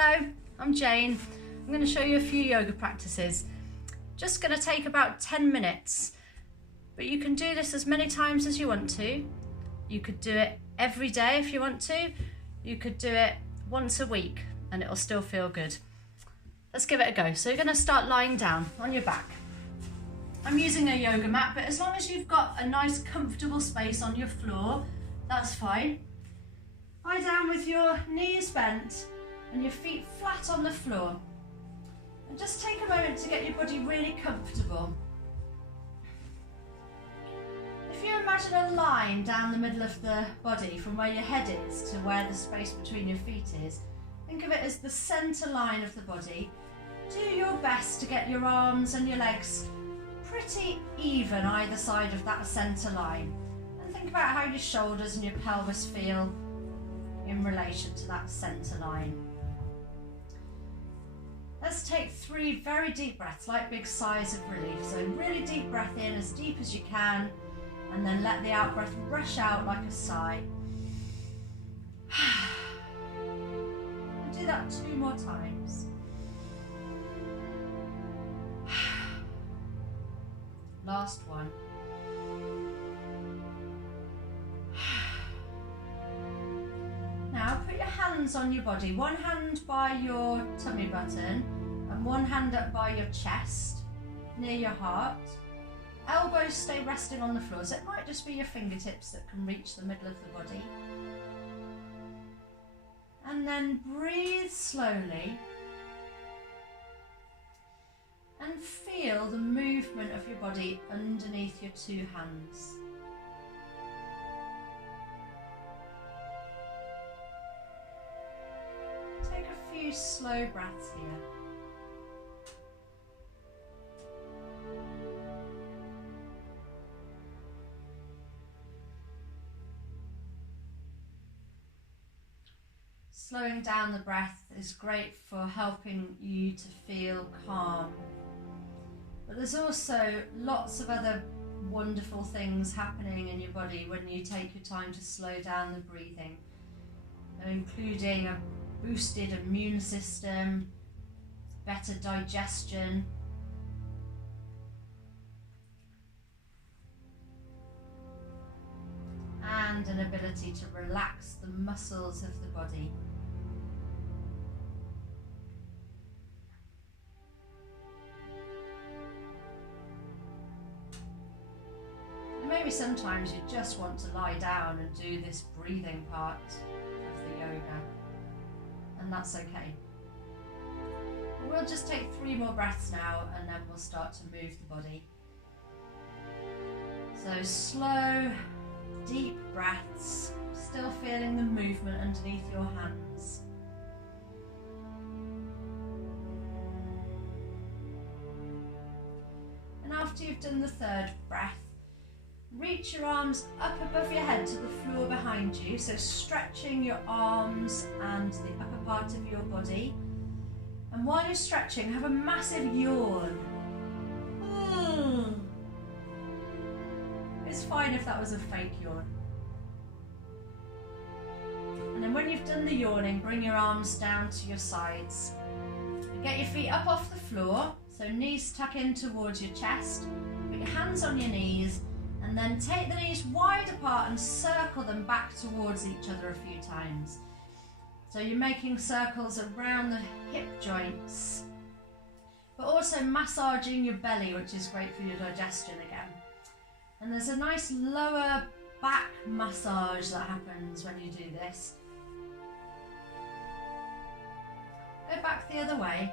Hello, I'm Jane. I'm going to show you a few yoga practices. Just going to take about 10 minutes, but you can do this as many times as you want to. You could do it every day if you want to. You could do it once a week and it'll still feel good. Let's give it a go. So you're going to start lying down on your back. I'm using a yoga mat, but as long as you've got a nice comfortable space on your floor, that's fine. Lie down with your knees bent and your feet flat on the floor. And just take a moment to get your body really comfortable. If you imagine a line down the middle of the body from where your head is to where the space between your feet is, think of it as the centre line of the body. Do your best to get your arms and your legs pretty even either side of that centre line. And think about how your shoulders and your pelvis feel in relation to that centre line. Let's take 3 very deep breaths, like big sighs of relief. So really deep breath in, as deep as you can, and then let the out breath rush out like a sigh. And do that 2 more times. Last one. Now put your hands on your body, one hand by your tummy button and one hand up by your chest, near your heart. Elbows stay resting on the floor, so it might just be your fingertips that can reach the middle of the body. And then breathe slowly and feel the movement of your body underneath your 2 hands. Take a few slow breaths here. Slowing down the breath is great for helping you to feel calm. But there's also lots of other wonderful things happening in your body when you take your time to slow down the breathing, including a boosted immune system, better digestion, and an ability to relax the muscles of the body. Maybe sometimes you just want to lie down and do this breathing part of the yoga, and that's okay. We'll just take 3 more breaths now and then we'll start to move the body. So slow, deep breaths, still feeling the movement underneath your hands. And after you've done the 3rd breath, reach your arms up above your head to the floor behind you, so stretching your arms and the upper part of your body. And while you're stretching, have a massive yawn. It's fine if that was a fake yawn. And then when you've done the yawning, bring your arms down to your sides. Get your feet up off the floor, so knees tuck in towards your chest. Put your hands on your knees, and then take the knees wide apart and circle them back towards each other a few times. So you're making circles around the hip joints, but also massaging your belly, which is great for your digestion again. And there's a nice lower back massage that happens when you do this. Go back the other way.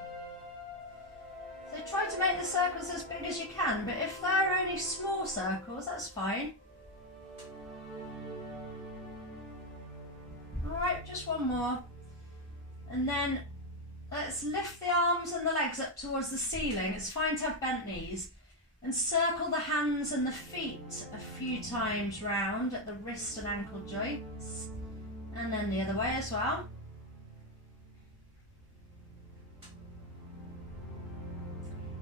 So try to make the circles as big as you can, but if they're only small circles, that's fine. Alright, just one more. And then let's lift the arms and the legs up towards the ceiling. It's fine to have bent knees. And circle the hands and the feet a few times round at the wrist and ankle joints. And then the other way as well.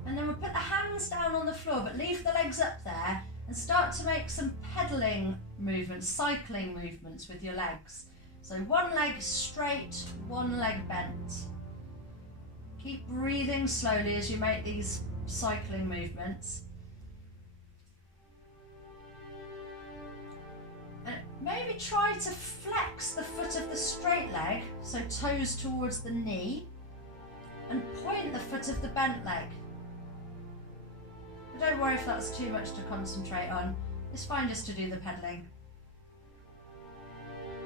And then we'll put the hands down on the floor, but leave the legs up there and start to make some pedaling movements, cycling movements with your legs. So one leg straight, one leg bent. Keep breathing slowly as you make these cycling movements. And maybe try to flex the foot of the straight leg, so toes towards the knee, and point the foot of the bent leg. But don't worry if that's too much to concentrate on. It's fine just to do the pedaling.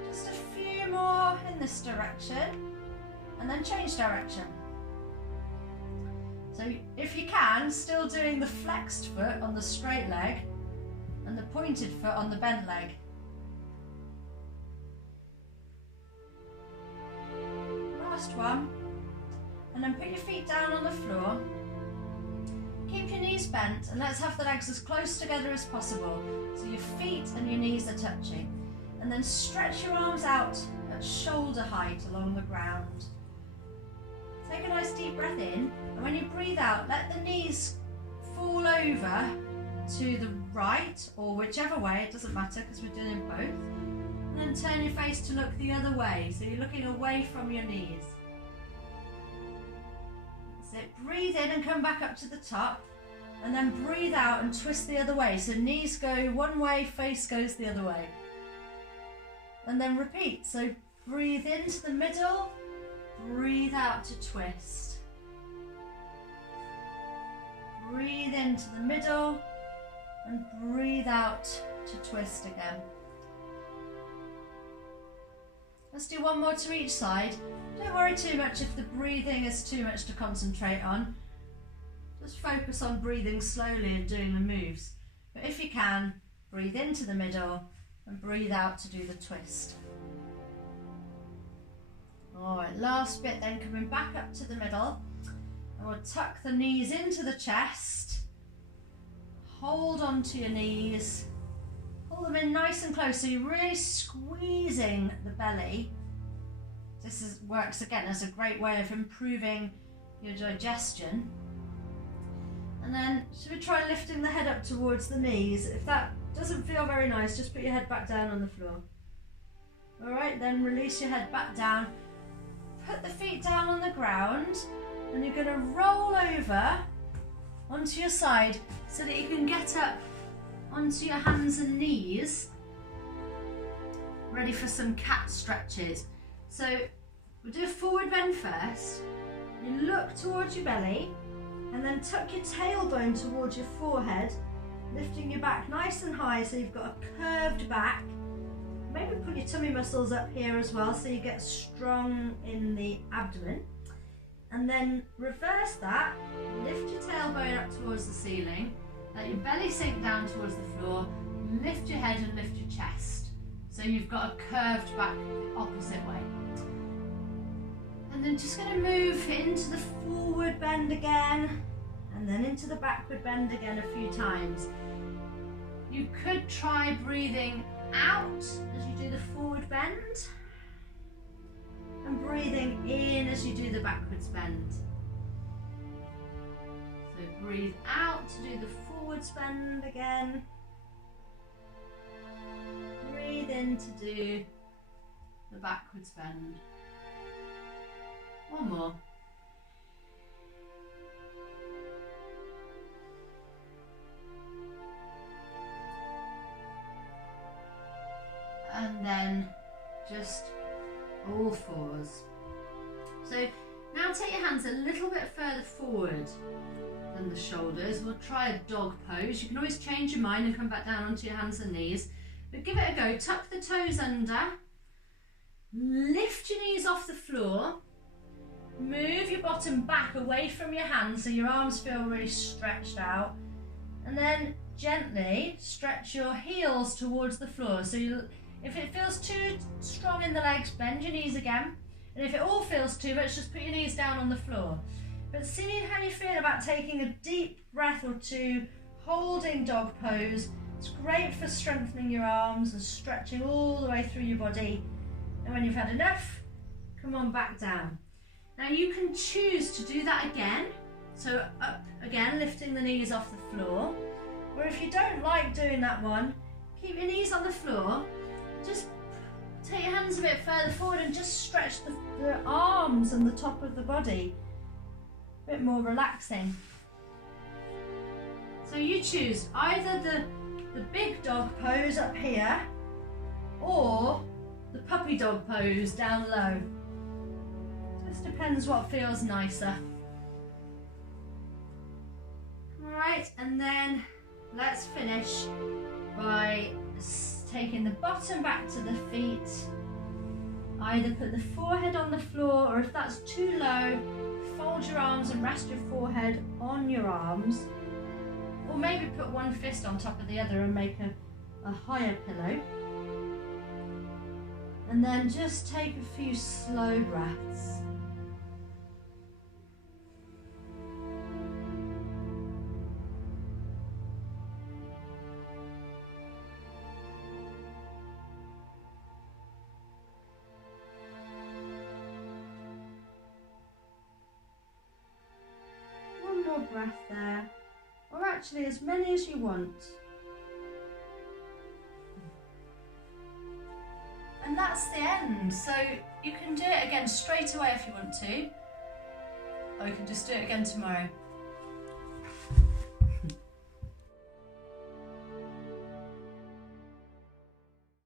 Just a few more in this direction, and then change direction. So if you can, still doing the flexed foot on the straight leg and the pointed foot on the bent leg. Last one. And then put your feet down on the floor. Keep your knees bent and let's have the legs as close together as possible. So your feet and your knees are touching. And then stretch your arms out at shoulder height along the ground. Take a nice deep breath in, and when you breathe out, let the knees fall over to the right, or whichever way, it doesn't matter because we're doing both. And then turn your face to look the other way, so you're looking away from your knees. That's it. Breathe in and come back up to the top, and then breathe out and twist the other way. So knees go one way, face goes the other way. And then repeat. So breathe into the middle, breathe out to twist. Breathe into the middle and breathe out to twist again. Let's do one more to each side. Don't worry too much if the breathing is too much to concentrate on. Just focus on breathing slowly and doing the moves. But if you can, breathe into the middle and breathe out to do the twist. Alright, last bit then, coming back up to the middle, and we'll tuck the knees into the chest, hold onto your knees, pull them in nice and close so you're really squeezing the belly. This works again as a great way of improving your digestion. And then should we try lifting the head up towards the knees? If that doesn't feel very nice, just put your head back down on the floor. Alright, then release your head back down. Put the feet down on the ground and you're going to roll over onto your side so that you can get up onto your hands and knees, ready for some cat stretches. So we'll do a forward bend first. You look towards your belly and then tuck your tailbone towards your forehead, lifting your back nice and high so you've got a curved back. Maybe put your tummy muscles up here as well so you get strong in the abdomen. And then reverse that, lift your tailbone up towards the ceiling, let your belly sink down towards the floor, lift your head and lift your chest. So you've got a curved back the opposite way. And then just going to move into the forward bend again, and then into the backward bend again a few times. You could try breathing out as you do the forward bend and breathing in as you do the backwards bend. So breathe out to do the forwards bend again. Breathe in to do the backwards bend. One more. And then just all fours. So now take your hands a little bit further forward than the shoulders. We'll try a dog pose. You can always change your mind and come back down onto your hands and knees. But give it a go. Tuck the toes under. Lift your knees off the floor. Move your bottom back away from your hands so your arms feel really stretched out. And then gently stretch your heels towards the floor. So if it feels too strong in the legs, bend your knees again. And if it all feels too much, just put your knees down on the floor. But see how you feel about taking a deep breath or two, holding dog pose. It's great for strengthening your arms and stretching all the way through your body. And when you've had enough, come on back down. Now you can choose to do that again. So up again, lifting the knees off the floor. Or if you don't like doing that one, keep your knees on the floor. Just take your hands a bit further forward and just stretch the arms and the top of the body. a bit more relaxing. So you choose either the big dog pose up here or the puppy dog pose down low. Just depends what feels nicer. Alright, and then let's finish by taking the bottom back to the feet. Either put the forehead on the floor, or if that's too low, fold your arms and rest your forehead on your arms. Or maybe put one fist on top of the other and make a higher pillow. And then just take a few slow breaths. One more breath there. Or actually as many as you want. And that's the end. So you can do it again straight away if you want to, or you can just do it again tomorrow.